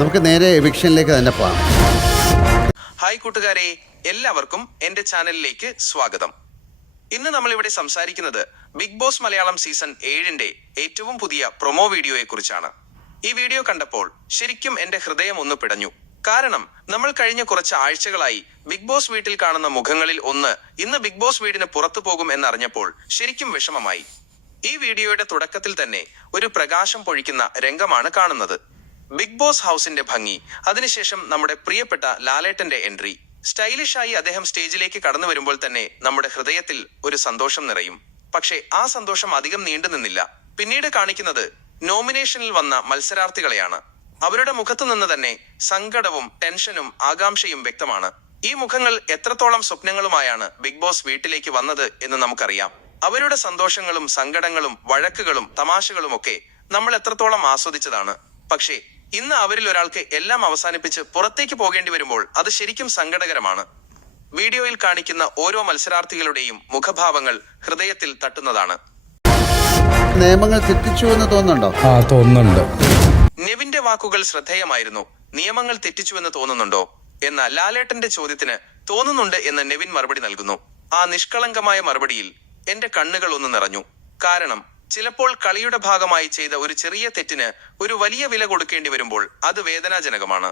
നമുക്ക് നേരെ എവിക്ഷനിലേക്ക് തന്നെ പോകാം. ഹായ് കൂട്ടുകാരെ എല്ലാവർക്കും എന്റെ ചാനലിലേക്ക് സ്വാഗതം. ഇന്ന് നമ്മൾ ഇവിടെ സംസാരിക്കുന്നത് ബിഗ് ബോസ് മലയാളം സീസൺ ഏഴിന്റെ ഏറ്റവും പുതിയ പ്രൊമോ വീഡിയോയെ കുറിച്ചാണ് ഈ വീഡിയോ കണ്ടപ്പോൾ ശരിക്കും എന്റെ ഹൃദയം ഒന്ന് പിടഞ്ഞു. കാരണം നമ്മൾ കഴിഞ്ഞ കുറച്ച് ആഴ്ചകളായി ബിഗ് ബോസ് വീട്ടിൽ കാണുന്ന മുഖങ്ങളിൽ ഒന്ന് ഇന്ന് ബിഗ് ബോസ് വീടിന് പുറത്തു പോകും എന്നറിഞ്ഞപ്പോൾ ശരിക്കും വിഷമമായി. ഈ വീഡിയോയുടെ തുടക്കത്തിൽ തന്നെ ഒരു പ്രകാശം പൊഴിക്കുന്ന രംഗമാണ് കാണുന്നത്. ബിഗ് ബോസ് ഹൗസിന്റെ ഭംഗി. അതിനുശേഷം നമ്മുടെ പ്രിയപ്പെട്ട ലാലേട്ടന്റെ എൻട്രി. സ്റ്റൈലിഷായി അദ്ദേഹം സ്റ്റേജിലേക്ക് കടന്നു വരുമ്പോൾ തന്നെ നമ്മുടെ ഹൃദയത്തിൽ ഒരു സന്തോഷം നിറയും. പക്ഷേ ആ സന്തോഷം അധികം നീണ്ടു നിന്നില്ല. പിന്നീട് കാണിക്കുന്നത് നോമിനേഷനിൽ വന്ന മത്സരാർത്ഥികളെയാണ്. അവരുടെ മുഖത്തു നിന്ന് തന്നെ സങ്കടവും ടെൻഷനും ആകാംക്ഷയും വ്യക്തമാണ്. ഈ മുഖങ്ങൾ എത്രത്തോളം സ്വപ്നങ്ങളുമായാണ് ബിഗ് ബോസ് വീട്ടിലേക്ക് വന്നത് എന്ന് നമുക്കറിയാം. അവരുടെ സന്തോഷങ്ങളും സങ്കടങ്ങളും വഴക്കുകളും തമാശകളും ഒക്കെ നമ്മൾ എത്രത്തോളം ആസ്വദിച്ചതാണ്. പക്ഷേ ഇന്ന് അവരിൽ ഒരാൾക്ക് എല്ലാം അവസാനിപ്പിച്ച് പുറത്തേക്ക് പോകേണ്ടി വരുമ്പോൾ അത് ശരിക്കും സങ്കടകരമാണ്. വീഡിയോയിൽ കാണിക്കുന്ന ഓരോ മത്സരാർത്ഥികളുടെയും മുഖഭാവങ്ങൾ ഹൃദയത്തിൽ തട്ടുന്നതാണ്. നിയമങ്ങൾ തെറ്റിച്ചു എന്ന് തോന്നുന്നുണ്ടോ? ആ തോന്നുന്നുണ്ട്. നെവിന്റെ വാക്കുകൾ ശ്രദ്ധേയമായിരുന്നു. നിയമങ്ങൾ തെറ്റിച്ചുവെന്ന് തോന്നുന്നുണ്ടോ? എന്ന ലാലേട്ടന്റെ ചോദ്യത്തിന് തോന്നുന്നുണ്ട് എന്ന് നെവിൻ മറുപടി നൽകുന്നു. ആ നിഷ്കളങ്കമായ മറുപടിയിൽ എന്റെ കണ്ണുകൾ ഒന്ന് നിറഞ്ഞു. കാരണം ചിലപ്പോൾ കളിയുടെ ഭാഗമായി ചെയ്ത ഒരു ചെറിയ തെറ്റിന് ഒരു വലിയ വില കൊടുക്കേണ്ടി വരുമ്പോൾ അത് വേദനാജനകമാണ്.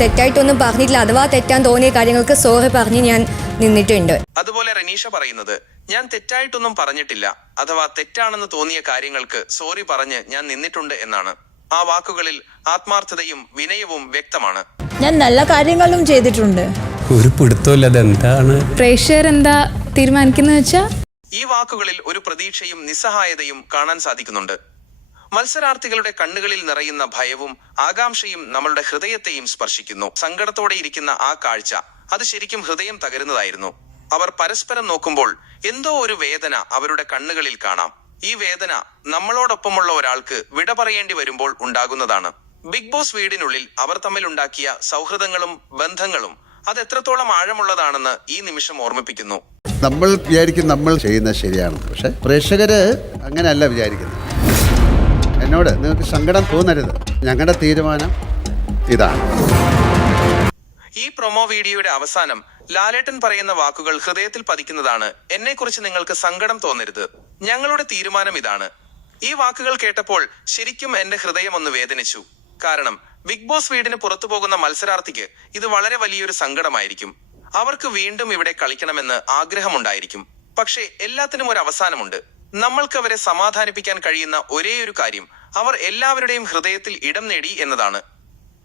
തെറ്റായിട്ടൊന്നും പറഞ്ഞിട്ടില്ല. അഥവാ തെറ്റാൻ തോന്നിയ കാര്യങ്ങൾക്ക് സോറി പറഞ്ഞ് ഞാൻ നിന്നിട്ടുണ്ട്. അതുപോലെ റനീഷ പറയുന്നത് ഞാൻ തെറ്റായിട്ടൊന്നും പറഞ്ഞിട്ടില്ല. അഥവാ തെറ്റാണെന്ന് തോന്നിയ കാര്യങ്ങൾക്ക് സോറി പറഞ്ഞ് ഞാൻ നിന്നിട്ടുണ്ട് എന്നാണ്. ആ വാക്കുകളിൽ ആത്മാർത്ഥതയും വിനയവും വ്യക്തമാണ്. ഞാൻ നല്ല കാര്യങ്ങളും ചെയ്തിട്ടുണ്ട്. ഒരു പിടുത്തമില്ല അതെന്താണ് പ്രേക്ഷകർ എന്താ തീരുമാനിക്കുന്നത് വെച്ചാ ഈ വാക്കുകളിൽ ഒരു പ്രതീക്ഷയും നിസ്സഹായതയും കാണാൻ സാധിക്കുന്നുണ്ട്. മത്സരാർത്ഥികളുടെ കണ്ണുകളിൽ നിറയുന്ന ഭയവും ആകാംക്ഷയും നമ്മളുടെ ഹൃദയത്തെയും സ്പർശിക്കുന്നു. സങ്കടത്തോടെ ഇരിക്കുന്ന ആ കാഴ്ച അത് ശരിക്കും ഹൃദയം തകരുന്നതായിരുന്നു. അവർ പരസ്പരം നോക്കുമ്പോൾ എന്തോ ഒരു വേദന അവരുടെ കണ്ണുകളിൽ കാണാം. ഈ വേദന നമ്മളോടൊപ്പമുള്ള ഒരാൾക്ക് വിട പറയേണ്ടി വരുമ്പോൾ ഉണ്ടാകുന്നതാണ്. ബിഗ് ബോസ് വീടിനുള്ളിൽ അവർ തമ്മിൽ ഉണ്ടാക്കിയ സൗഹൃദങ്ങളും ബന്ധങ്ങളും അത് എത്രത്തോളം ആഴമുള്ളതാണെന്ന് ഈ നിമിഷം ഓർമ്മിപ്പിക്കുന്നു. നമ്മൾ വിചാരിക്കും നമ്മൾ ചെയ്യുന്നത് ശരിയാണ്. പക്ഷെ പ്രേക്ഷകര് അങ്ങനെയല്ല വിചാരിക്കുന്നത്. എന്നോട് നിങ്ങൾക്ക് സങ്കടം തോന്നരുത്. ഞങ്ങളുടെ തീരുമാനം ഇതാണ്. ഈ പ്രൊമോ വീഡിയോയുടെ അവസാനം ലാലേട്ടൻ പറയുന്ന വാക്കുകൾ ഹൃദയത്തിൽ പതിക്കുന്നതാണ് എന്നെക്കുറിച്ച് നിങ്ങൾക്ക് സങ്കടം തോന്നരുത്. ഞങ്ങളുടെ തീരുമാനം ഇതാണ്. ഈ വാക്കുകൾ കേട്ടപ്പോൾ ശരിക്കും എന്റെ ഹൃദയം ഒന്ന് വേദനിച്ചു. കാരണം ബിഗ് ബോസ് വീടിന് പുറത്തു പോകുന്ന മത്സരാർത്ഥിക്ക് ഇത് വളരെ വലിയൊരു സങ്കടമായിരിക്കും. അവർക്ക് വീണ്ടും ഇവിടെ കളിക്കണമെന്ന് ആഗ്രഹമുണ്ടായിരിക്കും. പക്ഷേ എല്ലാത്തിനും ഒരു അവസാനമുണ്ട്. നമ്മൾക്ക് അവരെ സമാധാനിപ്പിക്കാൻ കഴിയുന്ന ഒരേയൊരു കാര്യം അവർ എല്ലാവരുടെയും ഹൃദയത്തിൽ ഇടം നേടി എന്നതാണ്.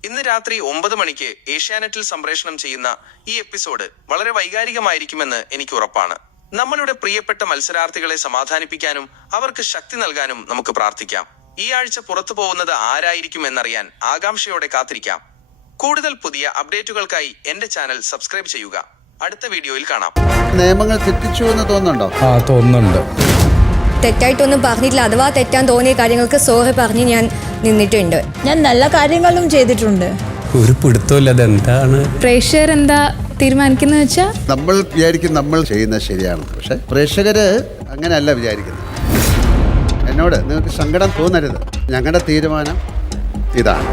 ഇന്ന് രാത്രി ഒമ്പത് മണിക്ക് ഏഷ്യാനെറ്റിൽ സംപ്രേഷണം ചെയ്യുന്ന ഈ എപ്പിസോഡ് വളരെ വൈകാരികമായിരിക്കുമെന്ന് എനിക്ക് ഉറപ്പാണ്. നമ്മളുടെ പ്രിയപ്പെട്ട മത്സരാർത്ഥികളെ സമാധാനിപ്പിക്കാനും അവർക്ക് ശക്തി നൽകാനും നമുക്ക് പ്രാർത്ഥിക്കാം. ഈ ആഴ്ച പുറത്തു പോകുന്നത് ആരായിരിക്കും എന്നറിയാൻ ആകാംക്ഷയോടെ കാത്തിരിക്കാം. കൂടുതൽ പുതിയ അപ്ഡേറ്റുകൾക്കായി എന്റെ ചാനൽ സബ്സ്ക്രൈബ് ചെയ്യുക. അടുത്ത വീഡിയോയിൽ കാണാം. നിയമങ്ങൾ തെറ്റിച്ചു എന്ന് തോന്നുന്നുണ്ടോ? ആ തോന്നുന്നുണ്ട്. തെറ്റായിട്ടൊന്നും പറഞ്ഞിട്ടില്ല. അഥവാ തെറ്റാൻ തോന്നിയ കാര്യങ്ങൾക്ക് സോറി പറഞ്ഞ് ഞാൻ നിന്നിട്ടുണ്ട്. ഞാൻ നല്ല കാര്യങ്ങളും ചെയ്തിട്ടുണ്ട്. ഒരു പിടുത്തമില്ല അതെന്താണ് പ്രേക്ഷകർ എന്താ തീരുമാനിക്കുന്നത് വെച്ചാ? നമ്മൾ വിചാരിക്കും നമ്മൾ ചെയ്യുന്നത് ശരിയാണ്. പക്ഷെ പ്രേക്ഷകര് അങ്ങനെയല്ല വിചാരിക്കുന്നത്. എന്നോട് നിങ്ങൾക്ക് സങ്കടം തോന്നരുത്. ഞങ്ങളുടെ തീരുമാനം ഇതാണ്.